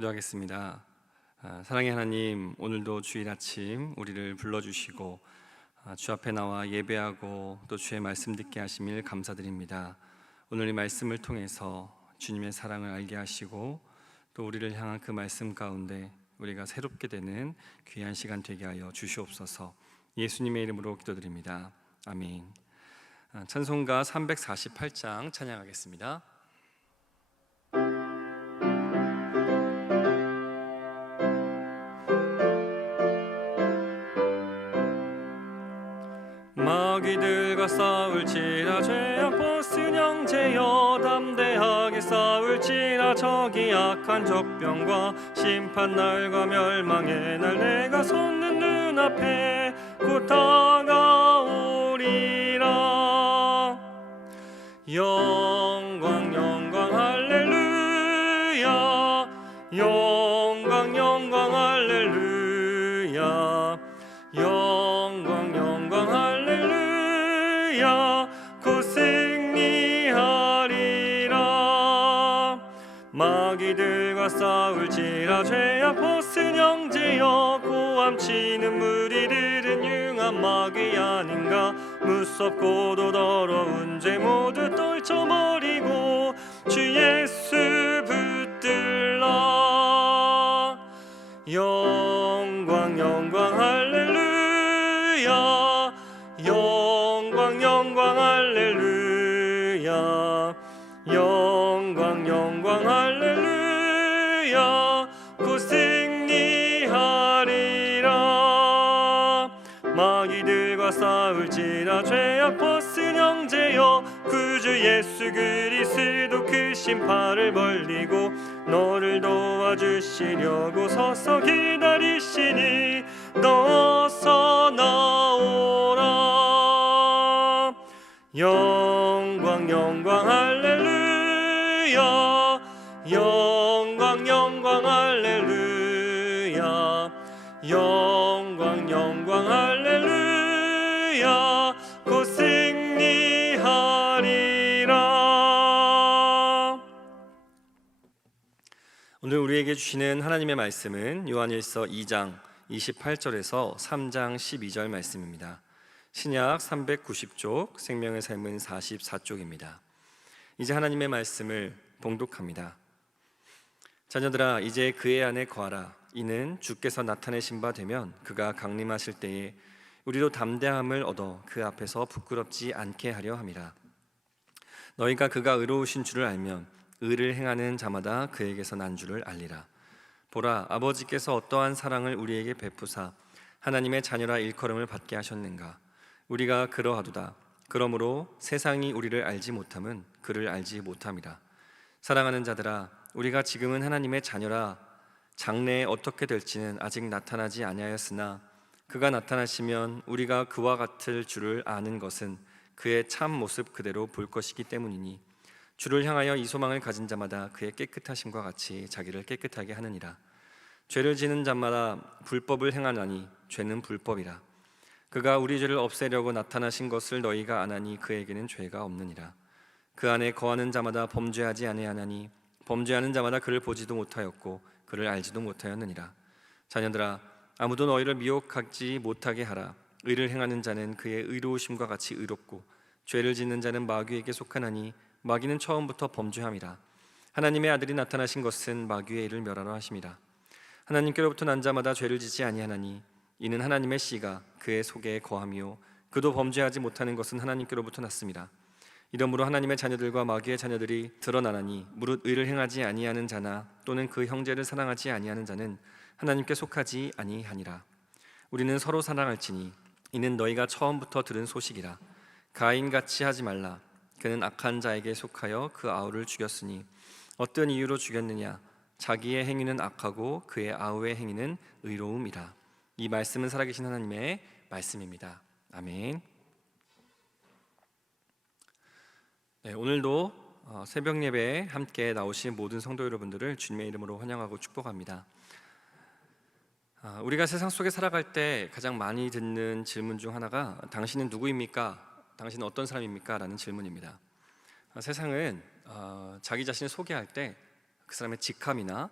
기도하겠습니다. 사랑의 하나님, 오늘도 주일 아침 우리를 불러주시고 주 앞에 나와 예배하고 또 주의 말씀 듣게 하심을 감사드립니다. 오늘 이 말씀을 통해서 주님의 사랑을 알게 하시고 또 우리를 향한 그 말씀 가운데 우리가 새롭게 되는 귀한 시간 되게 하여 주시옵소서. 예수님의 이름으로 기도드립니다. 아멘. 찬송가 348장 찬양하겠습니다. 마귀들과 싸울지라 죄악 벗은 형제여, 담대하게 싸울지라. 적이 악한 적병과 심판날과 멸망의 날 내가 섰는 눈앞에 곧 다가오리라. 영광 영광 할렐루야, 영광 영광 할렐루야, 영광 영광 할렐루야. 곧 승리하리라. 마귀들과 싸울지라. 죄악 벗은 형제여, 고함치는 무리들은 융한 마귀 아닌가. 무섭고도 더러운 죄 모두 떨쳐버리고 주 예수 붙들라. 영광 영광 할렐루야, 영광 영광 할렐루야, 영광 영광 할렐루야. 곧 승리하리라. 마귀들과 싸울지라. 죄악 벗은 형제여, 구주 예수 그리스도 그 심판을 벌리고 너를 도와주시려고 서서 기다리시니 너서 나오라. 영광 영광 할렐루야, 영광 영광 할렐루야, 영광 영광 할렐루야. 곧 승리하리라. 오늘 우리에게 주시는 하나님의 말씀은 요한일서 2장 28절에서 3장 12절 말씀입니다. 신약 390쪽, 생명의 삶은 44쪽입니다. 이제 하나님의 말씀을 봉독합니다. 자녀들아, 이제 그의 안에 거하라. 이는 주께서 나타내신 바 되면 그가 강림하실 때에 우리도 담대함을 얻어 그 앞에서 부끄럽지 않게 하려 함이라. 너희가 그가 의로우신 줄을 알면 의를 행하는 자마다 그에게서 난 줄을 알리라. 보라, 아버지께서 어떠한 사랑을 우리에게 베푸사 하나님의 자녀라 일컬음을 받게 하셨는가. 우리가 그러하도다. 그러므로 세상이 우리를 알지 못함은 그를 알지 못함이라. 사랑하는 자들아, 우리가 지금은 하나님의 자녀라. 장래에 어떻게 될지는 아직 나타나지 아니하였으나 그가 나타나시면 우리가 그와 같을 줄을 아는 것은 그의 참 모습 그대로 볼 것이기 때문이니 주를 향하여 이 소망을 가진 자마다 그의 깨끗하심과 같이 자기를 깨끗하게 하느니라. 죄를 지는 자마다 불법을 행하나니 죄는 불법이라. 그가 우리 죄를 없애려고 나타나신 것을 너희가 아나니 그에게는 죄가 없느니라. 그 안에 거하는 자마다 범죄하지 아니하나니 범죄하는 자마다 그를 보지도 못하였고 그를 알지도 못하였느니라. 자녀들아, 아무도 너희를 미혹하지 못하게 하라. 의를 행하는 자는 그의 의로우심과 같이 의롭고 죄를 짓는 자는 마귀에게 속하나니 마귀는 처음부터 범죄함이라. 하나님의 아들이 나타나신 것은 마귀의 일을 멸하러 하심이라. 하나님께로부터 난 자마다 죄를 짓지 아니하나니 이는 하나님의 씨가 그의 속에 거함이요 그도 범죄하지 못하는 것은 하나님께로부터 났습니다. 이러므로 하나님의 자녀들과 마귀의 자녀들이 드러나나니 무릇 의를 행하지 아니하는 자나 또는 그 형제를 사랑하지 아니하는 자는 하나님께 속하지 아니하니라. 우리는 서로 사랑할지니 이는 너희가 처음부터 들은 소식이라. 가인같이 하지 말라. 그는 악한 자에게 속하여 그 아우를 죽였으니 어떤 이유로 죽였느냐. 자기의 행위는 악하고 그의 아우의 행위는 의로움이라. 이 말씀은 살아계신 하나님의 말씀입니다. 아멘. 네, 오늘도 새벽 예배에 함께 나오신 모든 성도 여러분들을 주님의 이름으로 환영하고 축복합니다. 우리가 세상 속에 살아갈 때 가장 많이 듣는 질문 중 하나가 당신은 누구입니까? 당신은 어떤 사람입니까? 라는 질문입니다. 세상은 자기 자신을 소개할 때 그 사람의 직함이나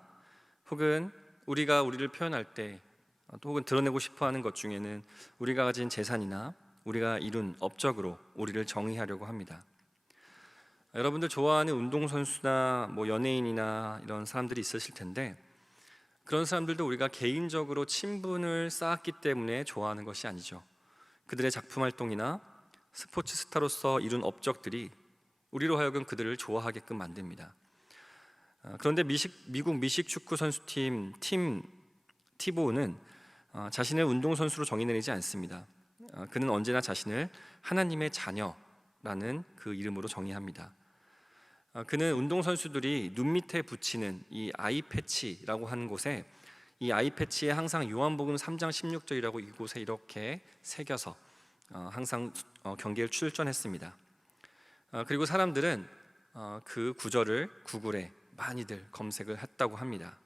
혹은 우리가 우리를 표현할 때 혹은 드러내고 싶어하는 것 중에는 우리가 가진 재산이나 우리가 이룬 업적으로 우리를 정의하려고 합니다. 여러분들 좋아하는 운동선수나 연예인이나 이런 사람들이 있으실 텐데, 그런 사람들도 우리가 개인적으로 친분을 쌓았기 때문에 좋아하는 것이 아니죠. 그들의 작품 활동이나 스포츠 스타로서 이룬 업적들이 우리로 하여금 그들을 좋아하게끔 만듭니다. 그런데 미국 미식 축구 선수팀 팀 티보우는 자신을 운동선수로 정의 내리지 않습니다. 그는 언제나 자신을 하나님의 자녀라는 그 이름으로 정의합니다. 그는 운동선수들이 눈 밑에 붙이는 이 아이 패치라고 하는 곳에, 이 아이 패치에 항상 요한복음 3장 16절이라고 이곳에 이렇게 새겨서 항상 경기에 출전했습니다. 그리고 사람들은 그 구절을 구글에 많이들 검색을 했다고 합니다.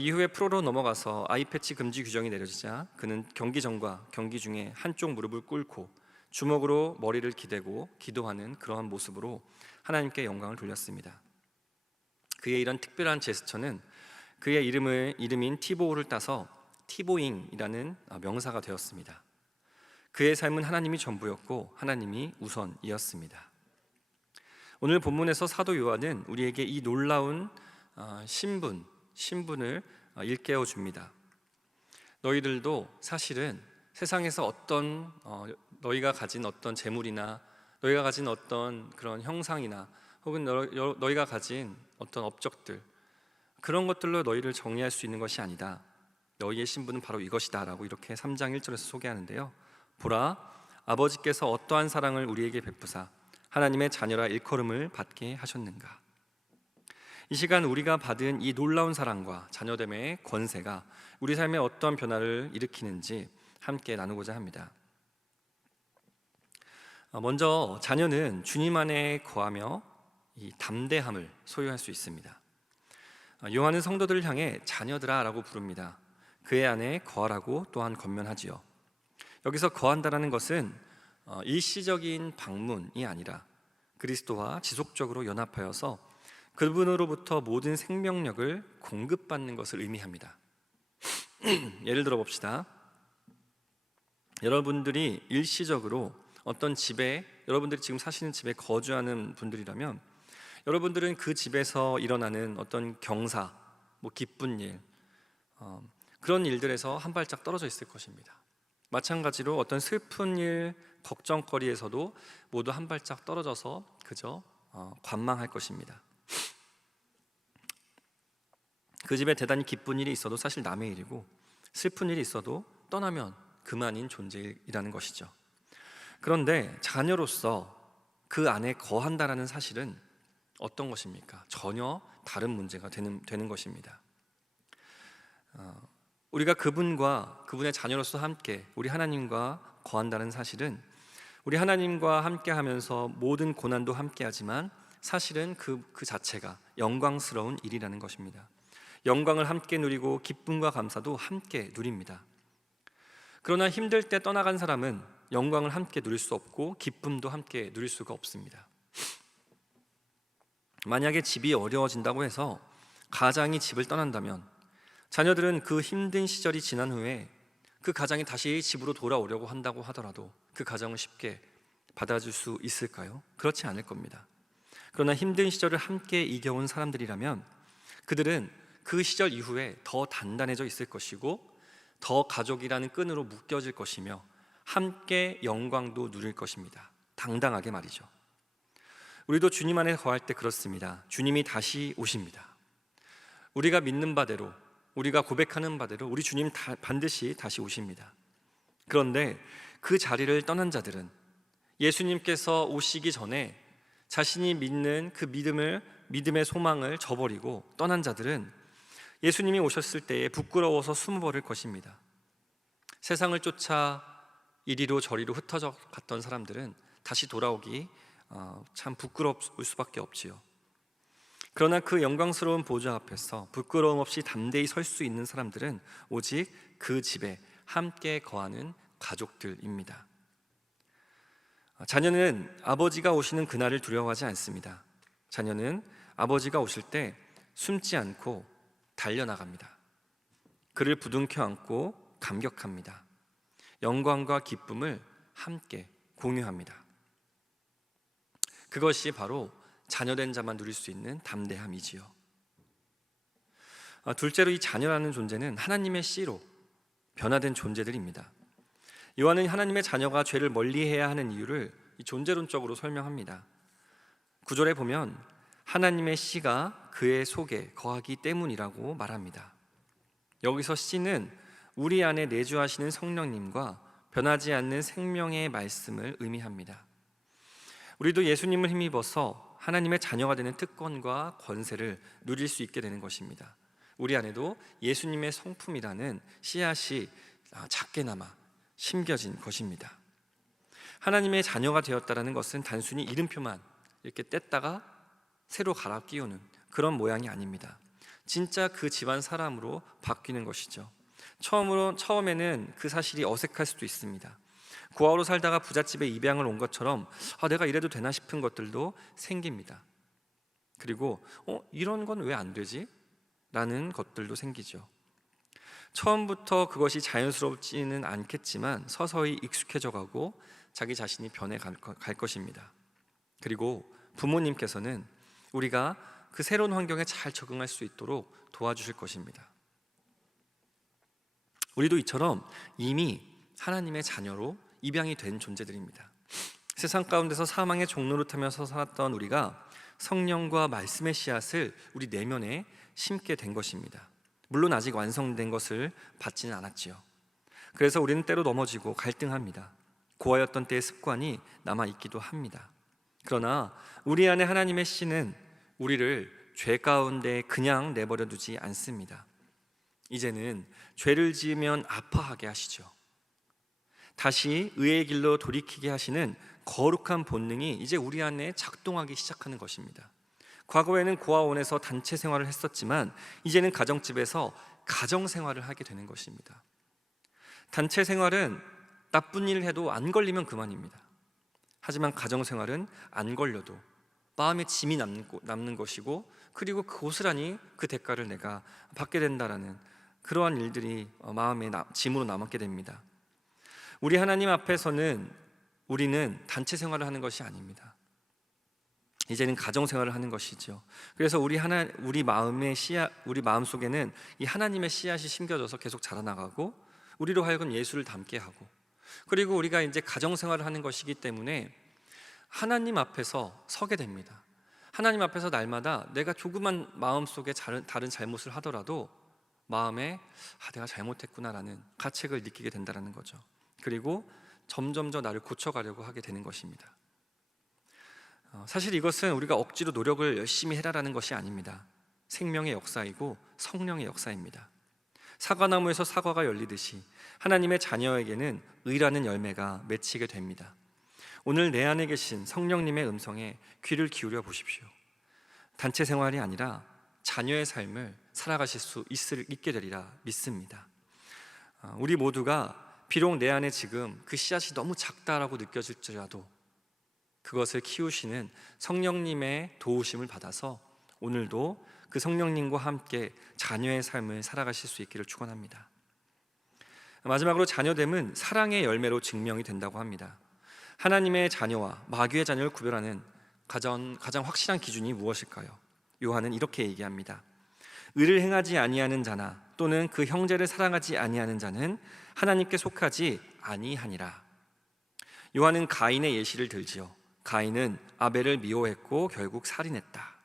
이후에 프로로 넘어가서 아이 패치 금지 규정이 내려지자 그는 경기 전과 경기 중에 한쪽 무릎을 꿇고 주먹으로 머리를 기대고 기도하는 그러한 모습으로 하나님께 영광을 돌렸습니다. 그의 이런 특별한 제스처는 그의 이름인 티보우를 따서 티보잉이라는 명사가 되었습니다. 그의 삶은 하나님이 전부였고 하나님이 우선이었습니다. 오늘 본문에서 사도 요한은 우리에게 이 놀라운 신분을 일깨워 줍니다. 너희들도 사실은 세상에서 어떤 너희가 가진 어떤 재물이나 너희가 가진 어떤 그런 형상이나 혹은 너희가 가진 어떤 업적들, 그런 것들로 너희를 정의할 수 있는 것이 아니다. 너희의 신분은 바로 이것이다 라고 이렇게 3장 1절에서 소개하는데요. 보라, 아버지께서 어떠한 사랑을 우리에게 베푸사 하나님의 자녀라 일컬음을 받게 하셨는가. 이 시간 우리가 받은 이 놀라운 사랑과 자녀됨의 권세가 우리 삶에 어떠한 변화를 일으키는지 함께 나누고자 합니다. 먼저 자녀는 주님 안에 거하며 이 담대함을 소유할 수 있습니다. 요한은 성도들을 향해 자녀들아 라고 부릅니다. 그의 안에 거하라고 또한 권면하지요. 여기서 거한다라는 것은 일시적인 방문이 아니라 그리스도와 지속적으로 연합하여서 그분으로부터 모든 생명력을 공급받는 것을 의미합니다. 예를 들어 봅시다. 여러분들이 일시적으로 어떤 집에, 여러분들이 지금 사시는 집에 거주하는 분들이라면 여러분들은 그 집에서 일어나는 어떤 경사, 기쁜 일, 그런 일들에서 한 발짝 떨어져 있을 것입니다. 마찬가지로 어떤 슬픈 일, 걱정거리에서도 모두 한 발짝 떨어져서 그저 관망할 것입니다. 그 집에 대단히 기쁜 일이 있어도 사실 남의 일이고, 슬픈 일이 있어도 떠나면 그만인 존재이라는 것이죠. 그런데 자녀로서 그 안에 거한다라는 사실은 어떤 것입니까? 전혀 다른 문제가 되는 것입니다. 우리가 그분의 자녀로서 함께 우리 하나님과 거한다는 사실은 우리 하나님과 함께 하면서 모든 고난도 함께 하지만 사실은 그 자체가 영광스러운 일이라는 것입니다. 영광을 함께 누리고 기쁨과 감사도 함께 누립니다. 그러나 힘들 때 떠나간 사람은 영광을 함께 누릴 수 없고 기쁨도 함께 누릴 수가 없습니다. 만약에 집이 어려워진다고 해서 가장이 집을 떠난다면 자녀들은 그 힘든 시절이 지난 후에 그 가장이 다시 집으로 돌아오려고 한다고 하더라도 그 가정을 쉽게 받아줄 수 있을까요? 그렇지 않을 겁니다. 그러나 힘든 시절을 함께 이겨온 사람들이라면 그들은 그 시절 이후에 더 단단해져 있을 것이고 더 가족이라는 끈으로 묶여질 것이며 함께 영광도 누릴 것입니다. 당당하게 말이죠. 우리도 주님 안에 거할 때 그렇습니다. 주님이 다시 오십니다. 우리가 믿는 바대로, 우리가 고백하는 바대로 우리 주님 반드시 다시 오십니다. 그런데 그 자리를 떠난 자들은 예수님께서 오시기 전에 자신이 믿는 그 믿음의 소망을 저버리고 떠난 자들은 예수님이 오셨을 때에 부끄러워서 숨어버릴 것입니다. 세상을 쫓아 이리로 저리로 흩어져 갔던 사람들은 다시 돌아오기 참 부끄러울 수밖에 없지요. 그러나 그 영광스러운 보좌 앞에서 부끄러움 없이 담대히 설 수 있는 사람들은 오직 그 집에 함께 거하는 가족들입니다. 자녀는 아버지가 오시는 그날을 두려워하지 않습니다. 자녀는 아버지가 오실 때 숨지 않고 달려나갑니다. 그를 부둥켜 안고 감격합니다. 영광과 기쁨을 함께 공유합니다. 그것이 바로 자녀된 자만 누릴 수 있는 담대함이지요. 둘째로 이 자녀라는 존재는 하나님의 씨로 변화된 존재들입니다. 요한은 하나님의 자녀가 죄를 멀리해야 하는 이유를 존재론적으로 설명합니다. 9절에 보면 하나님의 씨가 그의 속에 거하기 때문이라고 말합니다. 여기서 씨는 우리 안에 내주하시는 성령님과 변하지 않는 생명의 말씀을 의미합니다. 우리도 예수님을 힘입어서 하나님의 자녀가 되는 특권과 권세를 누릴 수 있게 되는 것입니다. 우리 안에도 예수님의 성품이라는 씨앗이 작게나마 심겨진 것입니다. 하나님의 자녀가 되었다는 것은 단순히 이름표만 이렇게 뗐다가 새로 갈아 끼우는 그런 모양이 아닙니다. 진짜 그 집안 사람으로 바뀌는 것이죠. 처음에는 그 사실이 어색할 수도 있습니다. 고아로 살다가 부잣집에 입양을 온 것처럼 내가 이래도 되나 싶은 것들도 생깁니다. 그리고 이런 건 왜 안 되지? 라는 것들도 생기죠. 처음부터 그것이 자연스럽지는 않겠지만 서서히 익숙해져 가고 자기 자신이 변해갈 것입니다. 그리고 부모님께서는 우리가 그 새로운 환경에 잘 적응할 수 있도록 도와주실 것입니다. 우리도 이처럼 이미 하나님의 자녀로 입양이 된 존재들입니다. 세상 가운데서 사망의 종로를 타면서 살았던 우리가 성령과 말씀의 씨앗을 우리 내면에 심게 된 것입니다. 물론 아직 완성된 것을 받지는 않았지요. 그래서 우리는 때로 넘어지고 갈등합니다. 고아였던 때의 습관이 남아있기도 합니다. 그러나 우리 안에 하나님의 씨는 우리를 죄 가운데 그냥 내버려 두지 않습니다. 이제는 죄를 지으면 아파하게 하시죠. 다시 의의 길로 돌이키게 하시는 거룩한 본능이 이제 우리 안에 작동하기 시작하는 것입니다. 과거에는 고아원에서 단체 생활을 했었지만 이제는 가정집에서 가정생활을 하게 되는 것입니다. 단체 생활은 나쁜 일을 해도 안 걸리면 그만입니다. 하지만 가정생활은 안 걸려도 마음에 짐이 남는 것이고, 그리고 고스란히 그 대가를 내가 받게 된다라는 그러한 일들이 마음의 짐으로 남게 됩니다. 우리 하나님 앞에서는 우리는 단체 생활을 하는 것이 아닙니다. 이제는 가정 생활을 하는 것이죠. 그래서 우리 마음 속에는 이 하나님의 씨앗이 심겨져서 계속 자라나가고, 우리로 하여금 예수를 닮게 하고, 그리고 우리가 이제 가정 생활을 하는 것이기 때문에 하나님 앞에서 서게 됩니다. 하나님 앞에서 날마다 내가 조그만 마음 속에 다른 잘못을 하더라도 마음에 내가 잘못했구나라는 가책을 느끼게 된다는 거죠. 그리고 점점 더 나를 고쳐가려고 하게 되는 것입니다. 사실 이것은 우리가 억지로 노력을 열심히 해라라는 것이 아닙니다. 생명의 역사이고 성령의 역사입니다. 사과나무에서 사과가 열리듯이 하나님의 자녀에게는 의라는 열매가 맺히게 됩니다. 오늘 내 안에 계신 성령님의 음성에 귀를 기울여 보십시오. 단체 생활이 아니라 자녀의 삶을 살아가실 수 있게 되리라 믿습니다. 우리 모두가 비록 내 안에 지금 그 씨앗이 너무 작다라고 느껴질지라도 그것을 키우시는 성령님의 도우심을 받아서 오늘도 그 성령님과 함께 자녀의 삶을 살아가실 수 있기를 축원합니다. 마지막으로 자녀됨은 사랑의 열매로 증명이 된다고 합니다. 하나님의 자녀와 마귀의 자녀를 구별하는 가장 확실한 기준이 무엇일까요? 요한은 이렇게 얘기합니다. 의를 행하지 아니하는 자나 또는 그 형제를 사랑하지 아니하는 자는 하나님께 속하지 아니하니라. 요한은 가인의 예시를 들지요. 가인은 아벨을 미워했고 결국 살인했다.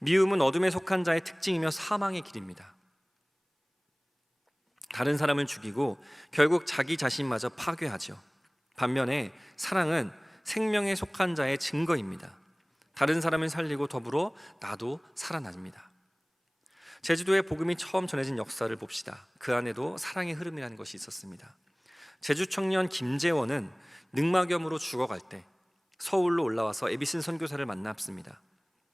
미움은 어둠에 속한 자의 특징이며 사망의 길입니다. 다른 사람을 죽이고 결국 자기 자신마저 파괴하죠. 반면에 사랑은 생명에 속한 자의 증거입니다. 다른 사람을 살리고 더불어 나도 살아납니다. 제주도에 복음이 처음 전해진 역사를 봅시다. 그 안에도 사랑의 흐름이라는 것이 있었습니다. 제주 청년 김재원은 늑막염으로 죽어갈 때 서울로 올라와서 에비슨 선교사를 만났습니다.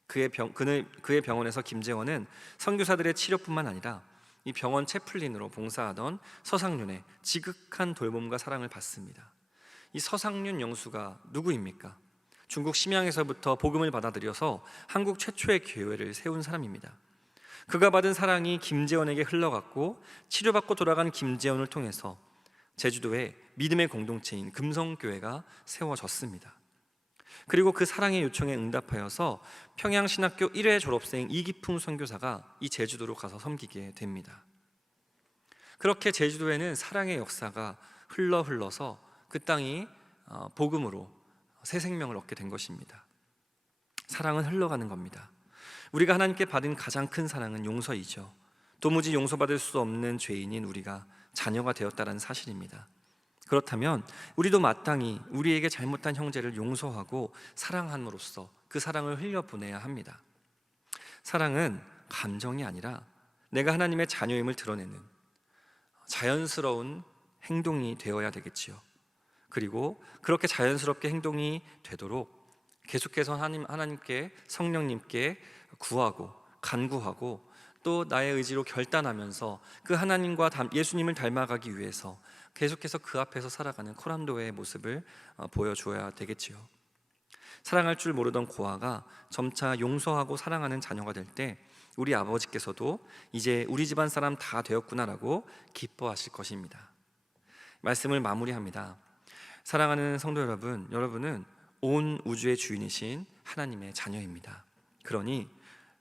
그의 병원에서 김재원은 선교사들의 치료뿐만 아니라 이 병원 채플린으로 봉사하던 서상륜의 지극한 돌봄과 사랑을 받습니다. 이 서상륜 영수가 누구입니까? 중국 심양에서부터 복음을 받아들여서 한국 최초의 교회를 세운 사람입니다. 그가 받은 사랑이 김재원에게 흘러갔고 치료받고 돌아간 김재원을 통해서 제주도에 믿음의 공동체인 금성교회가 세워졌습니다. 그리고 그 사랑의 요청에 응답하여서 평양신학교 1회 졸업생 이기풍 선교사가 이 제주도로 가서 섬기게 됩니다. 그렇게 제주도에는 사랑의 역사가 흘러서 그 땅이 복음으로 새 생명을 얻게 된 것입니다. 사랑은 흘러가는 겁니다. 우리가 하나님께 받은 가장 큰 사랑은 용서이죠. 도무지 용서받을 수 없는 죄인인 우리가 자녀가 되었다는 사실입니다. 그렇다면 우리도 마땅히 우리에게 잘못한 형제를 용서하고 사랑함으로써 그 사랑을 흘려보내야 합니다. 사랑은 감정이 아니라 내가 하나님의 자녀임을 드러내는 자연스러운 행동이 되어야 되겠지요. 그리고 그렇게 자연스럽게 행동이 되도록 계속해서 하나님께, 성령님께 구하고 간구하고 또 나의 의지로 결단하면서 그 하나님과 예수님을 닮아가기 위해서 계속해서 그 앞에서 살아가는 코란도의 모습을 보여주어야 되겠지요. 사랑할 줄 모르던 고아가 점차 용서하고 사랑하는 자녀가 될 때 우리 아버지께서도 이제 우리 집안 사람 다 되었구나라고 기뻐하실 것입니다. 말씀을 마무리합니다. 사랑하는 성도 여러분, 여러분은 온 우주의 주인이신 하나님의 자녀입니다. 그러니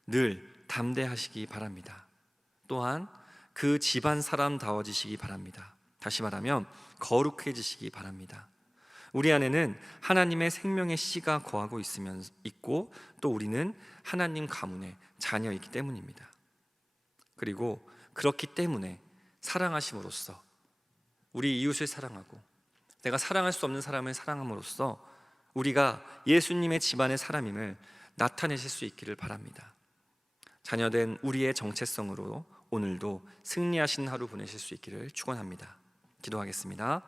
늘 담대하시기 바랍니다. 또한 그 집안 사람다워지시기 바랍니다. 다시 말하면 거룩해지시기 바랍니다. 우리 안에는 하나님의 생명의 씨가 거하고 있고 또 우리는 하나님 가문의 자녀이기 때문입니다. 그리고 그렇기 때문에 사랑하심으로써 우리 이웃을 사랑하고 내가 사랑할 수 없는 사람을 사랑함으로써 우리가 예수님의 집안의 사람임을 나타내실 수 있기를 바랍니다. 자녀된 우리의 정체성으로 오늘도 승리하신 하루 보내실 수 있기를 축원합니다. 기도하겠습니다.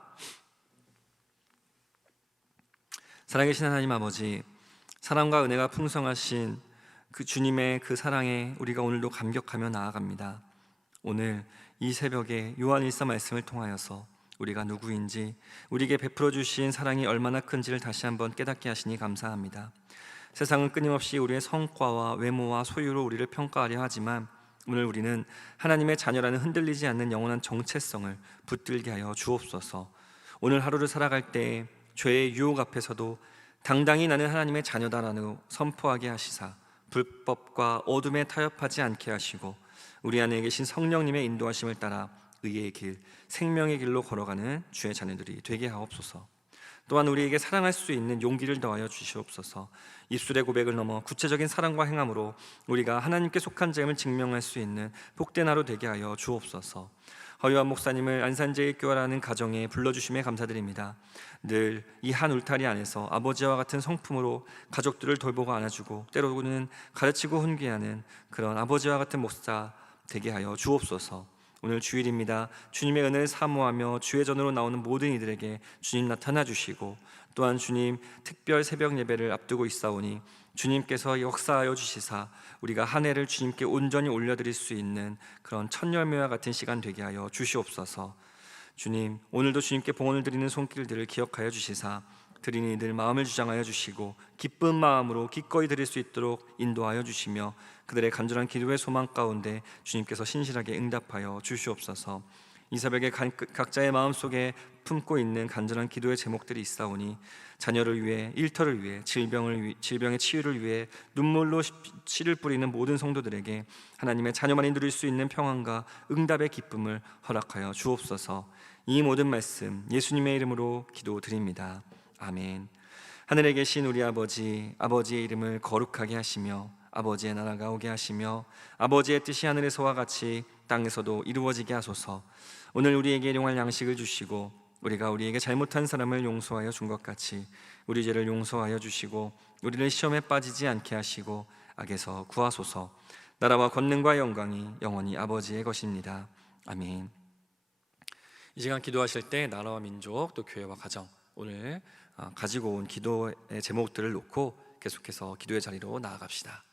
살아계신 하나님 아버지, 사랑과 은혜가 풍성하신 그 주님의 그 사랑에 우리가 오늘도 감격하며 나아갑니다. 오늘 이 새벽에 요한일서 말씀을 통하여서 우리가 누구인지, 우리에게 베풀어 주신 사랑이 얼마나 큰지를 다시 한번 깨닫게 하시니 감사합니다. 세상은 끊임없이 우리의 성과와 외모와 소유로 우리를 평가하려 하지만 오늘 우리는 하나님의 자녀라는 흔들리지 않는 영원한 정체성을 붙들게 하여 주옵소서. 오늘 하루를 살아갈 때 죄의 유혹 앞에서도 당당히 나는 하나님의 자녀다라고 선포하게 하시사 불법과 어둠에 타협하지 않게 하시고 우리 안에 계신 성령님의 인도하심을 따라 의의 길, 생명의 길로 걸어가는 주의 자녀들이 되게 하옵소서. 또한 우리에게 사랑할 수 있는 용기를 더하여 주시옵소서. 입술의 고백을 넘어 구체적인 사랑과 행함으로 우리가 하나님께 속한 자임을 증명할 수 있는 복된 하루 되게 하여 주옵소서. 허요한 목사님을 안산제일교회라는 가정에 불러주심에 감사드립니다. 늘 이 한 울타리 안에서 아버지와 같은 성품으로 가족들을 돌보고 안아주고 때로는 가르치고 훈계하는 그런 아버지와 같은 목사 되게 하여 주옵소서. 오늘 주일입니다. 주님의 은혜를 사모하며 주의 전으로 나오는 모든 이들에게 주님 나타나 주시고 또한 주님 특별 새벽 예배를 앞두고 있사오니 주님께서 역사하여 주시사 우리가 한 해를 주님께 온전히 올려드릴 수 있는 그런 첫 열매와 같은 시간 되게 하여 주시옵소서. 주님, 오늘도 주님께 봉헌을 드리는 손길들을 기억하여 주시사 드리는 이들 마음을 주장하여 주시고 기쁜 마음으로 기꺼이 드릴 수 있도록 인도하여 주시며 그들의 간절한 기도의 소망 가운데 주님께서 신실하게 응답하여 주시옵소서. 이 새벽에 각자의 마음속에 품고 있는 간절한 기도의 제목들이 있사오니 자녀를 위해, 일터를 위해, 질병의 치유를 위해 눈물로 씨를 뿌리는 모든 성도들에게 하나님의 자녀만이 누릴 수 있는 평안과 응답의 기쁨을 허락하여 주옵소서. 이 모든 말씀 예수님의 이름으로 기도드립니다. 아멘. 하늘에 계신 우리 아버지, 아버지의 이름을 거룩하게 하시며 아버지의 나라가 오게 하시며 아버지의 뜻이 하늘에서와 같이 땅에서도 이루어지게 하소서. 오늘 우리에게 일용할 양식을 주시고 우리가 우리에게 잘못한 사람을 용서하여 준 것 같이 우리 죄를 용서하여 주시고 우리를 시험에 빠지지 않게 하시고 악에서 구하소서. 나라와 권능과 영광이 영원히 아버지의 것입니다. 아멘. 이 시간 기도하실 때 나라와 민족 또 교회와 가정 오늘 가지고 온 기도의 제목들을 놓고 계속해서 기도의 자리로 나아갑시다.